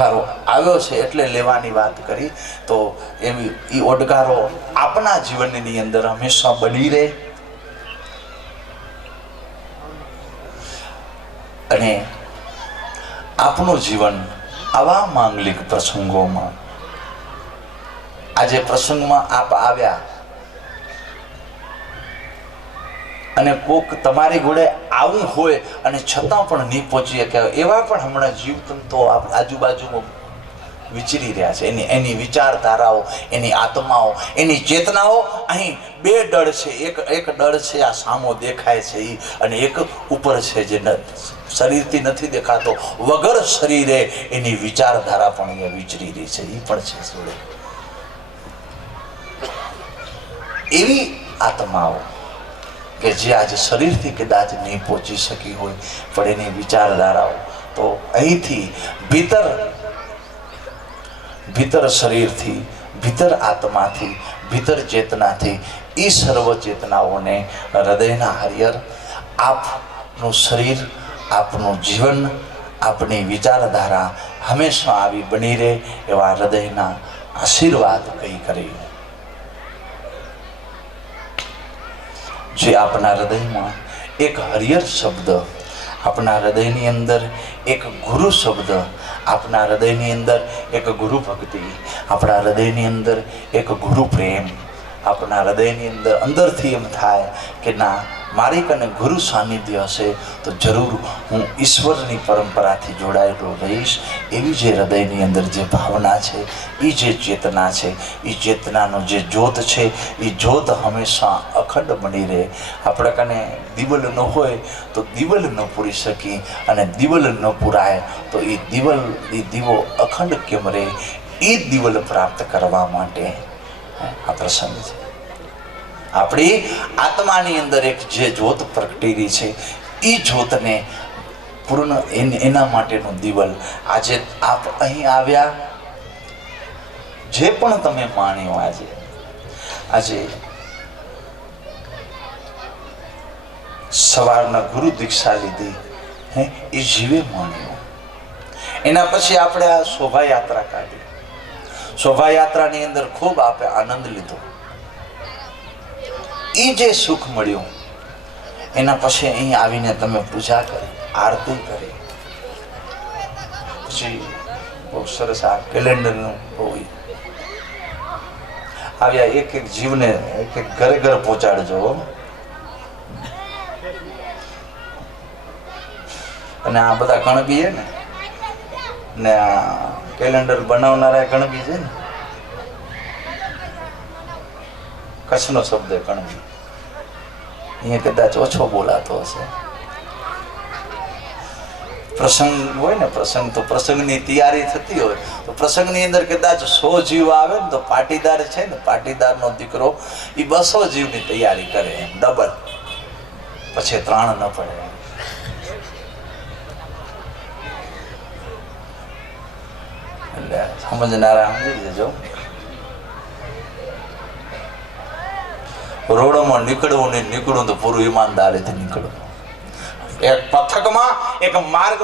આવ્યો છે એટલે લેવાની વાત કરી તો એમ એ ઓડકારો આપના જીવનની અંદર હંમેશા બની રહે અને આપનું જીવન આવા માંગલિક પ્રસંગોમાં આજે પ્રસંગમાં આપ આવ્યા અને કોક તમારી જોડે આવું હોય અને છતાં પણ નહીં પહોંચી શકે એવા પણ હમણાં જીવતંતો આજુબાજુમાં વિચરી રહ્યા છે. એની વિચારધારાઓ, એની આત્માઓ, એની ચેતનાઓ અહીં બે દળ છે. એક દળ છે આ સામો દેખાય છે એ, અને એક ઉપર છે જે શરીરથી નથી દેખાતો, વગર શરીરે એની વિચારધારા પણ અહીંયા વિચરી રહી છે. એ પણ છે જોડે એવી આત્માઓ કે જે આજે શરીરથી કદાચ નહીં પહોંચી શકી હોય પણ એની વિચારધારાઓ તો અહીંથી ભીતર શરીરથી, ભીતર આત્માથી, ભીતર ચેતનાથી એ સર્વ ચેતનાઓને હૃદયના હરિહર આપનું શરીર, આપનું જીવન, આપની વિચારધારા હંમેશા આવી બની રહે એવા હૃદયના આશીર્વાદ કઈ કરી. જે આપના હૃદયમાં એક હરિહર શબ્દ, આપના હૃદયની અંદર એક ગુરુ શબ્દ, આપના હૃદયની અંદર એક ગુરુ ભક્તિ, આપણા હૃદયની અંદર એક ગુરુ પ્રેમ, આપણા હૃદયની અંદરથી એમ થાય કે ના મારી કને ગુરુ સાનિધ્ય હશે તો જરૂર હું ઈશ્વરની પરંપરાથી જોડાયેલો રહીશ. એવી જે હૃદયની અંદર જે ભાવના છે, એ જે ચેતના છે, એ ચેતનાનો જે જ્યોત છે, એ જ્યોત હંમેશા અખંડ બની રહે. આપણે કને દિવલ ન હોય તો દિવલ ન પૂરી શકી, અને દિવલ ન પૂરાય તો એ દીવો અખંડ કેમ રહે? એ દિવલ પ્રાપ્ત કરવા માટે આ પ્રસંગ છે. આપણી આત્માની અંદર એક જે જ્યોત પ્રગટેલી છે, એ જ્યોતને પૂર્ણ એના માટેનું દિવલ આજે આપ અહીં આવ્યા. જે પણ તમે માણ્યો આજે સવારના ગુરુ દીક્ષા લીધી, એ જીવે માણ્યો. એના પછી આપણે આ શોભાયાત્રા કાઢી. શોભાયાત્રાની અંદર ખૂબ આપણે આનંદ લીધો. એ જે સુખ મળ્યું એના પછી અહીં આવીને તમે પૂજા કરી, આરતી કરી, પછી બહુ સરસ આ કેલેન્ડરનું બહુ આવ્યા. એક જીવને એક ઘરે પહોંચાડજો. અને આ બધા કણબી છે ને આ કેલેન્ડર બનાવનારા કણબી છે ને, કચ્છનો શબ્દ કણબી, અહીંયા કદાચ ઓછો બોલાતો હશે. પ્રસંગ હોય ને, તો પ્રસંગની તૈયારી થતી હોય તો પ્રસંગની અંદર કદાચ 100 જીવ આવે ને તો પાટીદાર છે ને, પાટીદારનો દીકરો એ 200 જીવની તૈયારી કરે, એમ ડબલ, પછી 3 ન પડે. એટલે સમજનારા સમજી જજો. રોડમાં નીકળવું ને નીકળવું તો પૂરું ઈમાનદારીથી નીકળવું. એક પથકમાં એક માર્ગ